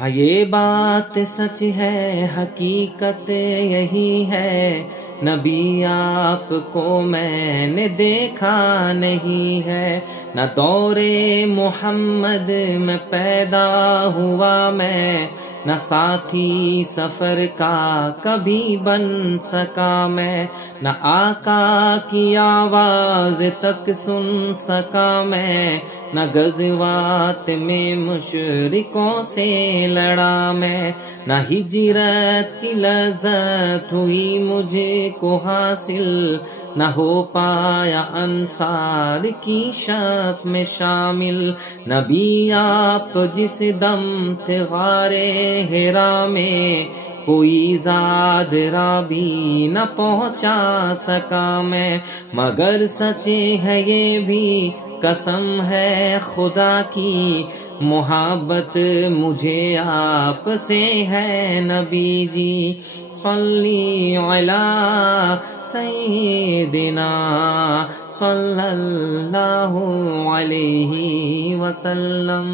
ہاں یہ بات سچ ہے، حقیقت یہی ہے، نبی آپ کو میں نے دیکھا نہیں ہے، نہ دور محمد میں پیدا ہوا میں، نہ ساتھی سفر کا کبھی بن سکا میں، نہ آقا کی آواز تک سن سکا میں، نہ غزوات میں مشرکوں سے لڑا میں، نہ ہجرت کی لذت ہوئی مجھے کو حاصل، نہ ہو پایا انصار کی شف میں شامل، نبی آپ جس دم تھے غار حرا میں، کوئی زاد را بھی نہ پہنچا سکا میں، مگر سچے ہے یہ بھی قسم ہے خدا کی، محبت مجھے آپ سے ہے نبی جی، صلی علی سیدنا صلی اللہ علیہ وسلم۔